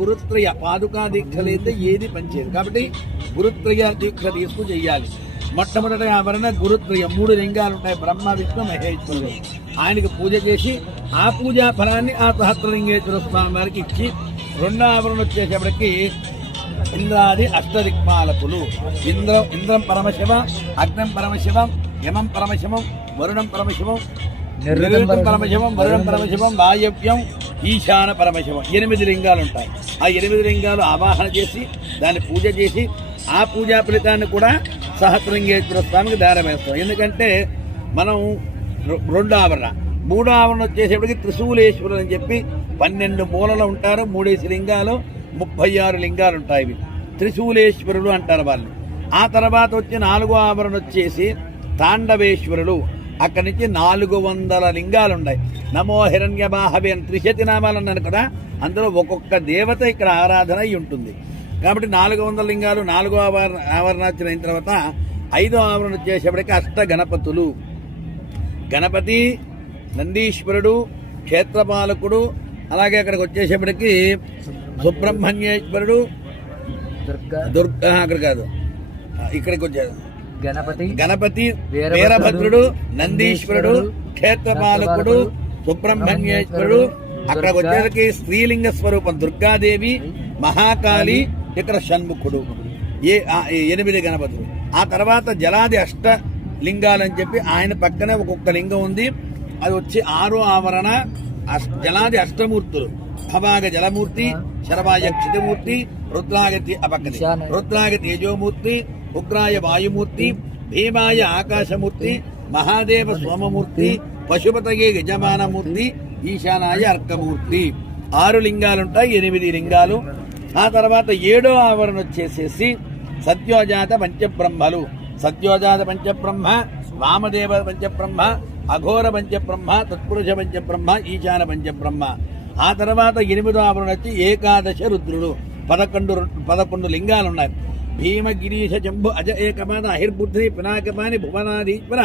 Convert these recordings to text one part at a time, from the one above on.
గురుత్రయ పాదుకా దీక్షలైతే ఏది పనిచేయదు. కాబట్టి గురుత్రయ దీక్ష తీసుకు చెయ్యాలి. మొట్టమొదటి ఆవరణ గురుత్రయ మూడు లింగాలు ఉంటాయి. బ్రహ్మ విష్ణు మహేశ్వరుడు. ఆయనకు పూజ చేసి ఆ పూజా ఫలాన్ని ఆ సహస్రలింగేశ్వర స్వామి వారికి ఇచ్చి రెండో ఆవరణ వచ్చేసేపటికి ఇంద్రాది అష్టదిక్పాలకులు. ఇంద్ర ఇంద్రం పరమశివ అగ్నం పరమశివం యమం పరమశివం వరుణం పరమశివం నిరుతం పరమశివం. వరుణం పరమశివం వాయవ్యం ఈశాన పరమశివం. ఎనిమిది లింగాలు ఉంటాయి ఆ ఎనిమిది లింగాలు ఆవాహన చేసి దాన్ని పూజ చేసి ఆ పూజా ఫలితాన్ని కూడా సహస్రలింగేశ్వర స్వామికి దారం వేస్తాం. ఎందుకంటే మనం రెండో ఆవరణ. మూడో ఆవరణ వచ్చేసేపటికి త్రిశూలేశ్వరుడు అని చెప్పి పన్నెండు మూలలు ఉంటారు మూడేసి లింగాలు ముప్పై ఆరు లింగాలు ఉంటాయి ఇవి. త్రిశూలేశ్వరుడు అంటారు వాళ్ళు ఆ తర్వాత వచ్చి నాలుగో ఆవరణ వచ్చేసి తాండవేశ్వరుడు అక్కడి నుంచి నాలుగు వందల లింగాలు ఉన్నాయి నమో హిరణ్య బాహవి అని త్రిశతి నామాలు అన్నాను కదా అందులో ఒక్కొక్క దేవత ఇక్కడ ఆరాధన అయి ఉంటుంది. కాబట్టి నాలుగు వందల లింగాలు నాలుగో ఆవరణ ఆవరణార్చన అయిన తర్వాత ఐదో ఆవరణ వచ్చేసేపటికి అష్ట గణపతులు. గణపతి నందీశ్వరుడు క్షేత్రపాలకుడు అలాగే అక్కడికి వచ్చేసేపటికి సుబ్రహ్మణ్యేశ్వరుడు దుర్గా. అక్కడ కాదు. ఇక్కడికి వచ్చారు. గణపతి గణపతి వీరభద్రుడు, నందీశ్వరుడు క్షేత్రపాలకుడు సుబ్రహ్మణ్యేశ్వరుడు అక్కడికి వచ్చేసరికి స్త్రీలింగ స్వరూపం దుర్గాదేవి మహాకాళి ఇక్కడ షణ్ముఖుడు. ఏ ఎనిమిది గణపతులు. ఆ తర్వాత జలాది అష్ట లింగాలని చెప్పి ఆయన పక్కనే ఒక్కొక్క లింగం ఉంది. అది వచ్చి ఆరో ఆవరణ జలాది అష్టమూర్తులు. భవాగ జలమూర్తి శరవాయ క్షితమూర్తి రుద్రాగతి అపక్కది. రుద్రాగ తేజోమూర్తి ఉగ్రాయ వాయుమూర్తి భీమాయ ఆకాశమూర్తి మహాదేవ సోమమూర్తి పశుపతగే యజమానమూర్తి ఈశానాయ అర్కమూర్తి. ఆరు లింగాలుంటాయి ఎనిమిది లింగాలు. ఆ తర్వాత ఏడో ఆవరణ వచ్చేసేసి సత్యోజాత పంచబ్రహ్మలు. సత్యోజాత పంచబ్రహ్మ వామదేవ పంచబ్రహ్మ అఘోర పంచబ్రహ్మ తత్పురుష పంచబ్రహ్మ ఈశాన పంచబ్రహ్మ. ఆ తర్వాత ఎనిమిదో ఆవరణ వచ్చి ఏకాదశ రుద్రుడు. పదకొండు పదకొండు లింగాలు ఉన్నాయి భీమ గిరీశ జంబు అజ ఏకమాన అహిర్బుద్ధి పినాకమాని భువనాధీశ్వర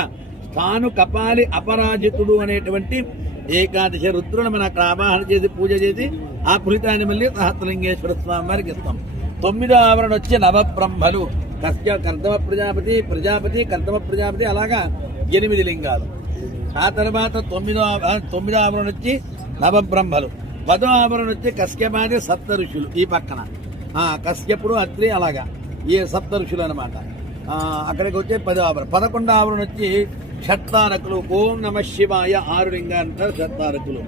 తాను కపాలి అపరాజితుడు అనేటువంటి ఏకాదశ రుద్రుని మన అక్కడ ఆవాహన చేసి పూజ చేసి ఆ ఫలితాన్ని మళ్ళీ సహస్రలింగేశ్వర స్వామి వారికి ఇస్తాం. తొమ్మిదో ఆవరణ వచ్చి నవబ్రహ్మలు. కస్య కర్తవ ప్రజాపతి ప్రజాపతి కర్తవ ప్రజాపతి అలాగా ఎనిమిది లింగాలు. ఆ తర్వాత తొమ్మిదో తొమ్మిదో ఆవరణ వచ్చి నవబ్రహ్మలు. పదో ఆవరణ వచ్చి కశ్యపాది సప్త ఋషులు ఈ పక్కన. కశ్యపుడు అత్రి అలాగా. ఈ సప్త ఋషులు అనమాట అక్కడికి వచ్చే పదో ఆభరణం పదకొండో ఆవరణ వచ్చి షట్టారకులు ఓం నమ శివాయ ఆరు లింగాలు అంటారు షట్తారకులు.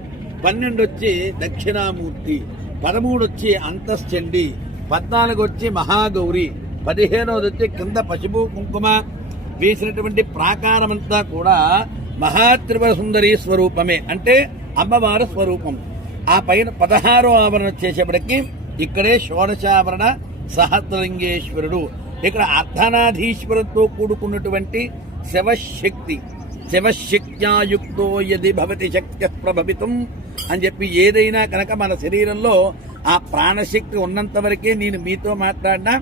పన్నెండు వచ్చి దక్షిణామూర్తి. పదమూడు వచ్చి అంతశ్చండి. పద్నాలుగు వచ్చి మహాగౌరి. పదిహేనవది వచ్చి కింద పసుపు కుంకుమ. వేసినటువంటి ప్రాకారమంతా కూడా మహాత్రిపుర సుందరి స్వరూపమే అంటే అమ్మవారి స్వరూపం. ఆ పైన పదహారో ఆవరణ వచ్చేసేపటికి ఇక్కడే షోడశావరణ సహస్రలింగేశ్వరుడు. ఇక్కడ అర్ధనాధీశ్వరుతో కూడుకున్నటువంటి శివశక్తి. శివశక్త్యాయుక్తో యది భవతి శక్తి ప్రభవితం అని చెప్పి ఏదైనా కనుక మన శరీరంలో ఆ ప్రాణశక్తి ఉన్నంత వరకే నేను మీతో మాట్లాడినా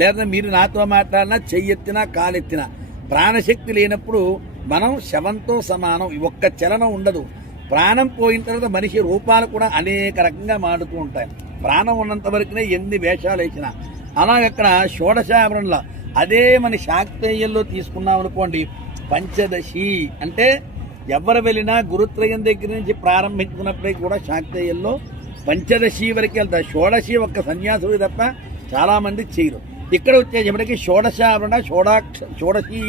లేదా మీరు నాతో మాట్లాడినా చెయ్యెత్తినా కాలెత్తినా. ప్రాణశక్తి లేనప్పుడు మనం శవంతో సమానం ఒక్క చలనం ఉండదు. ప్రాణం పోయిన తర్వాత మనిషి రూపాలు కూడా అనేక రకంగా మారుతూ ఉంటాయి. ప్రాణం ఉన్నంత వరకునే ఎన్ని వేషాలు వేసినా. అలాగక్కడ షోడశావరణలో అదే మన శాక్తేయంలో తీసుకున్నాం అనుకోండి పంచదశి అంటే ఎవరు వెళ్ళినా గురుత్రయం దగ్గర నుంచి ప్రారంభించుకున్నప్పటికీ కూడా శాక్తేయంలో పంచదశి వరకు వెళ్తారు షోడశి ఒక్క సన్యాసుడు తప్ప చాలామంది చేయరు. ఇక్కడ వచ్చేసేపటికి షోడశావరణ షోడాక్ష షోడశి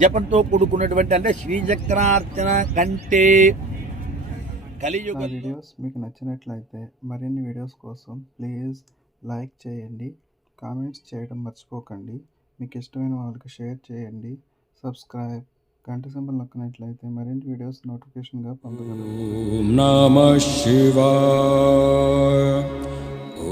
జపంతో కూడుకున్నటువంటి అంటే శ్రీచక్రార్చన కంటే కలియుగ వీడియోస్ మీకు నచ్చినట్లయితే మరిన్ని వీడియోస్ కోసం ప్లీజ్ లైక్ చేయండి కామెంట్స్ చేయడం మర్చిపోకండి మీకు ఇష్టమైన వాళ్ళకి షేర్ చేయండి సబ్స్క్రైబ్ గంట సింబల్ నొక్కినట్లయితే మరిన్ని వీడియోస్ నోటిఫికేషన్గా పంపగలం నమ శివా